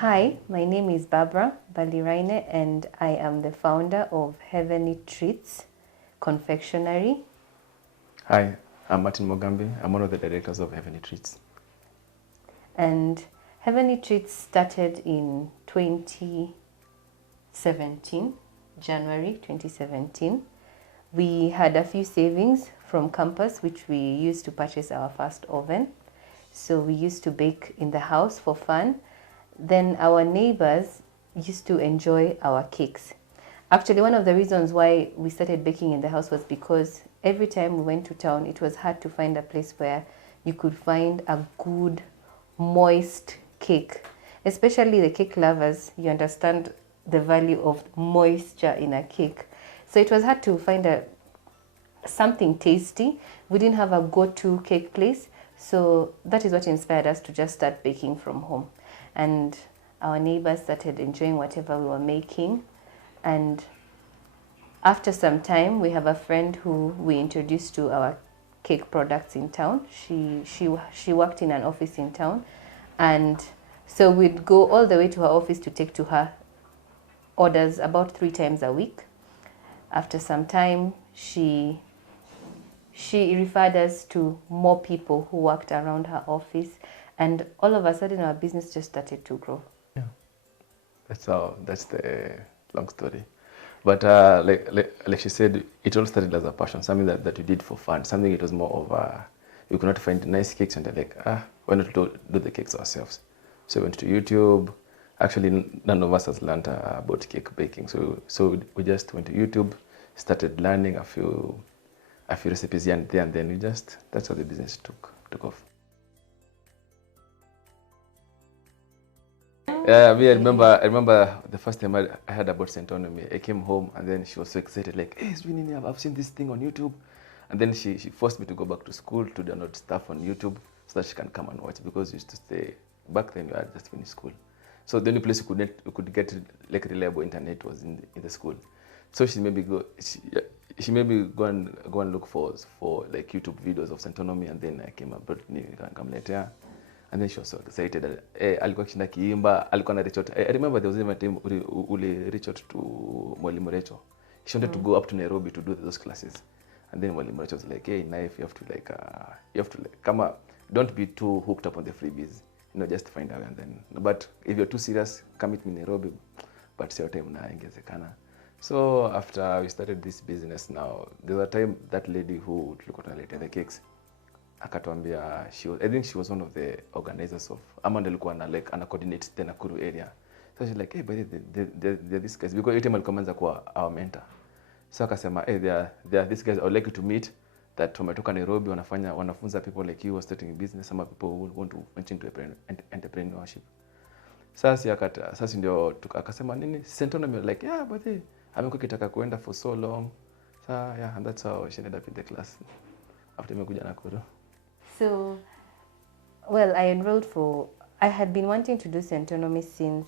Hi, my name is Barbara Baliraine and I am the founder of Heavenly Treats Confectionery. Hi, I'm Martin Mogambi. I'm one of the directors of Heavenly Treats. And Heavenly Treats started in 2017, January 2017. We had a few savings from campus which we used to purchase our first oven. So we used to bake in the house for fun. Then our neighbors used to enjoy our cakes. Actually, one of the reasons why we started baking in the house was because every time we went to town, it was hard to find a place where you could find a good, moist cake. Especially the cake lovers, you understand the value of moisture in a cake. So it was hard to find something tasty. We didn't have a go-to cake place. So that is what inspired us to just start baking from home. And our neighbors started enjoying whatever we were making. And after some time, we have a friend who we introduced to our cake products in town. She worked in an office in town. And so we'd go all the way to her office to take to her orders about 3 times a week. After some time, she referred us to more people who worked around her office. And all of a sudden, our business just started to grow. Yeah, that's the long story. But like she said, it all started as a passion, something that you did for fun, something it was more of you could not find nice cakes and like, why not do the cakes ourselves? So we went to YouTube. Actually, none of us has learned about cake baking. So we just went to YouTube, started learning a few recipes here and there, and then that's how the business took off. Yeah, I remember the first time I heard about Centonomy. I came home and then she was so excited, like, hey, I've seen this thing on YouTube. And then she forced me to go back to school to download stuff on YouTube so that she can come and watch, because we used to stay, back then we had just finished school. So the only place you could get like reliable internet was in the school. So she made me go and look for like YouTube videos of Centonomy, and then I came up nikamletea. And then she was so excited. Alikuwa kishinda kiimba, alikuwa na reach out. I remember there was even a time uli reach out to Mwalimu Recho. She wanted to go up to Nairobi to do those classes. And then Mwalimu Recho was like, hey, Naif, you have to come, don't be too hooked up on the freebies. Just find out and then. But if you're too serious, come meet me in Nairobi. But sio time na ingezekana. So after we started this business now, there was a time that lady who tulikuwa tunaleta the cakes, akatuambia, I think she was one of the organizers of Amanda alikuwa ana coordinate the Nakuru area. So she's like, hey, but they're these guys, because every time alikuwa anaanza kuwa our mentor. So akasema, hey, they are these guys I would like you to meet, that wametoka Nairobi, wanafunza people like you starting a business, some people who want to venture into entrepreneurship. Sasa ndio akasema nini, Centonomy, like, yeah, but amekuwa kitaka kuenda for so long. So yeah, and that's how she ended up in the class after imekuja Nakuru. So, well, I had been wanting to do Centonomy since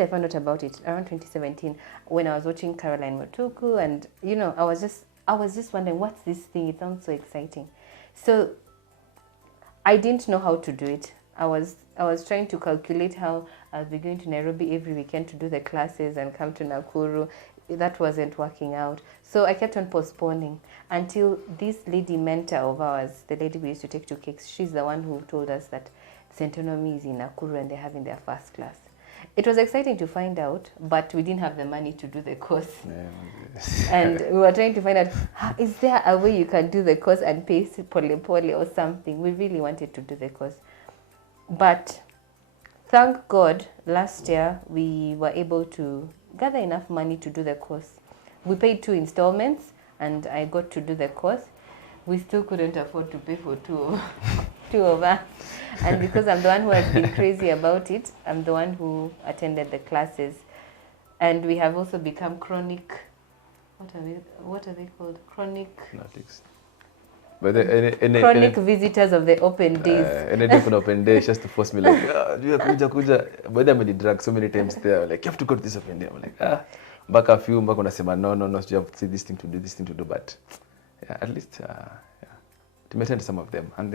I found out about it around 2017, when I was watching Caroline Motuku, and I was just wondering, what's this thing? It sounds so exciting. So I didn't know how to do it. I was trying to calculate how I'll be going to Nairobi every weekend to do the classes and come to Nakuru. That wasn't working out. So I kept on postponing until this lady mentor of ours, the lady we used to take to cakes, she's the one who told us that Centonomy is in Nakuru and they're having their first class. It was exciting to find out, but we didn't have the money to do the course. And we were trying to find out, is there a way you can do the course and pay pole or something? We really wanted to do the course. But thank God, last year we were able to gather enough money to do the course. We paid 2 installments and I got to do the course. We still couldn't afford to pay for two of us. And because I'm the one who has been crazy about it, I'm the one who attended the classes. And we have also become chronic, what are they called? Chronic fanatics. But chronic visitors of the open days. Anything for open day, just to force me like, kuja. But I'm drag so many times there, like, you have to go to this open day. I'm like, back a few, back unasema no, you have to see this thing to do, but yeah, at least to attend some of them, and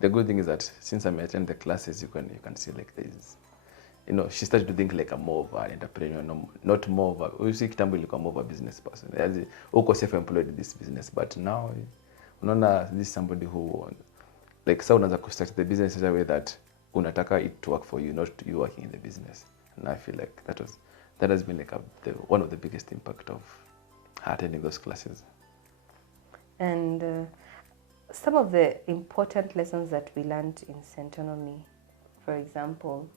the good thing is that since I attend the classes, you can see like there's, she started to think like a more of an entrepreneur, not more of a, you see kitambo ilikuwa more of a business person. As uko self-employed in this business, but now unaona this is somebody who like so unaanza to start the business in a way that unataka it to work for you, not you working in the business. And I feel like that has been like one of the biggest impact of attending those classes. And some of the important lessons that we learned in Centonomy, for example,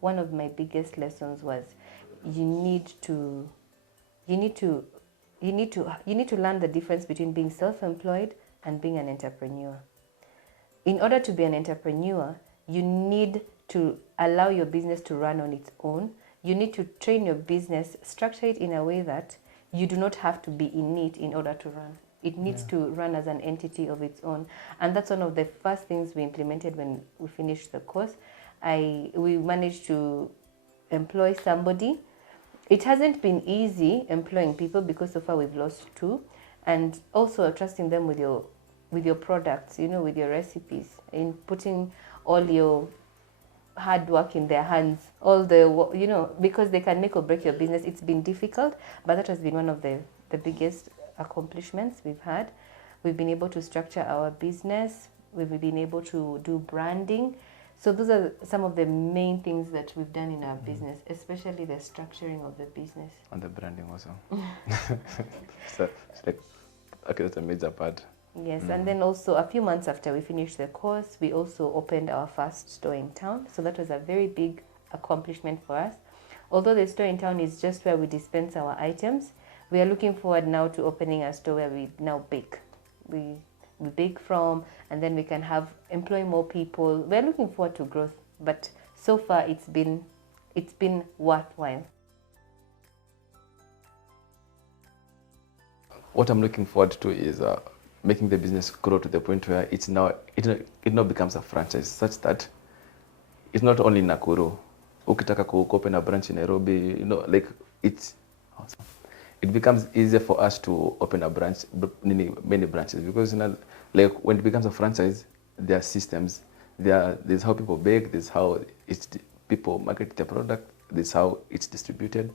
one of my biggest lessons was you need to learn the difference between being self-employed and being an entrepreneur. In order to be an entrepreneur, you need to allow your business to run on its own. You need to train your business, structure it in a way that you do not have to be in it in order to run. It needs to run as an entity of its own. And that's one of the first things we implemented when we finished the course. We managed to employ somebody. It hasn't been easy employing people because so far we've lost 2. And also trusting them with your products, with your recipes, in putting all your hard work in their hands, all the, because they can make or break your business. It's been difficult, but that has been one of the biggest accomplishments we've had. We've been able to structure our business. We've been able to do branding. So those are some of the main things that we've done in our business, especially the structuring of the business. And the branding also. So it's like, okay, that's a major part. Yes, and then also a few months after we finished the course, we also opened our first store in town. So that was a very big accomplishment for us. Although the store in town is just where we dispense our items, we are looking forward now to opening a store where we now bake. We bake from, and then we can employ more people. We're looking forward to growth, but so far it's been worthwhile. What I'm looking forward to is making the business grow to the point where it now becomes a franchise, such that it's not only Nakuru. Ukitaka open a branch in Nairobi, like it's awesome. It becomes easier for us to open a branch, many branches, because like when it becomes a franchise, there are systems. There's how people bake, there's how people market their product, there's how it's distributed.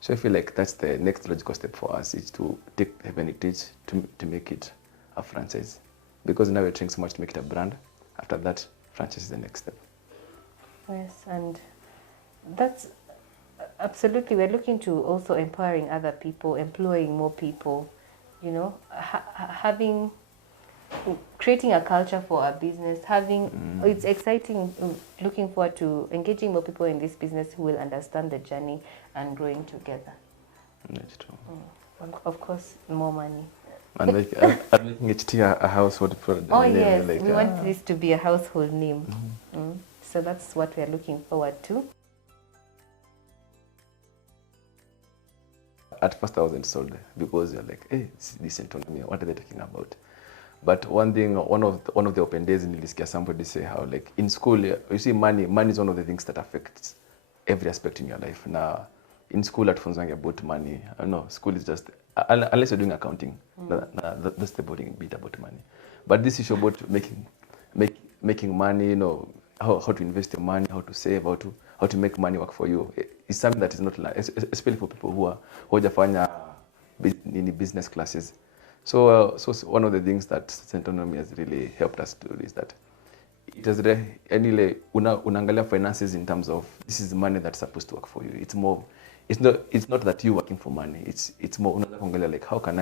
So I feel like that's the next logical step for us, is to take the heritage to make it a franchise. Because now we're trying so much to make it a brand. After that, franchise is the next step. Yes, and that's absolutely, we're looking to also empowering other people, employing more people, creating a culture for our business, it's exciting, looking forward to engaging more people in this business who will understand the journey and growing together. That's true. Of course, more money. And making HT a household product. Oh yes, we want this to be a household name. So that's what we're looking forward to. At first I wasn't sold, because you're like, hey, this Centonomy, what are they talking about? But one of the open days, nilisikia somebody say how, like, in school, you see, money is one of the things that affects every aspect in your life. Now, in school, atufunzwangi about money. No, school is just, unless you're doing accounting, that's the boring bit about money. But this issue about making money, how to invest your money, how to save, how to make money work for you, is something that is not learned, especially for people who hawajafanya business classes. So one of the things that Centonomy has really helped us do is that it has unaangalia finances in terms of, this is money that's supposed to work for you. It's not that you working for money. It's more unaangalia like, how can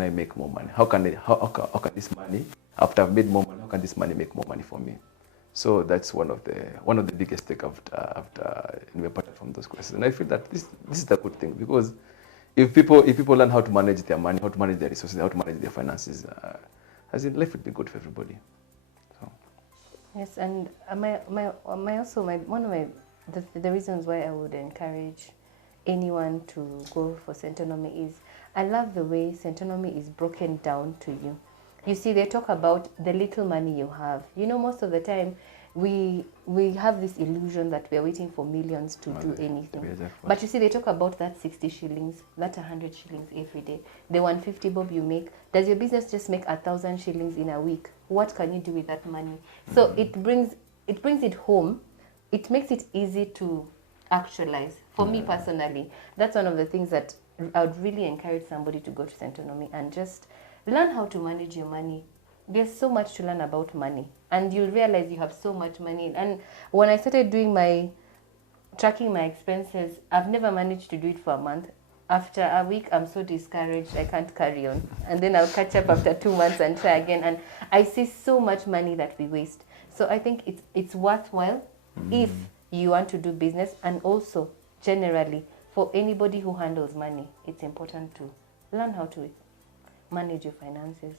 I make more money? How can this money, after I've made more money, how can this money make more money for me? So that's one of the biggest take after we parted from those classes. And I feel that this is the good thing, because if people learn how to manage their money, how to manage their resources, how to manage their finances, as in, life would be good for everybody. So. Yes, and the reasons why I would encourage anyone to go for Centonomy is, I love the way Centonomy is broken down to you. You see, they talk about the little money you have. Most of the time, we have this illusion that we're waiting for millions to do anything. But you see, they talk about that 60 shillings, that 100 shillings every day. The 150 bob you make, does your business just make 1,000 shillings in a week? What can you do with that money? So it brings it home. It makes it easy to actualize. For me personally, that's one of the things that I would really encourage somebody to go to Centonomy and just learn how to manage your money. There's so much to learn about money, and you'll realize you have so much money. And when I started doing tracking my expenses, I've never managed to do it for a month. After a week, I'm so discouraged, I can't carry on. And then I'll catch up after 2 months and try again. And I see so much money that we waste. So I think it's worthwhile if you want to do business, and also generally for anybody who handles money, it's important to learn how to manage your finances.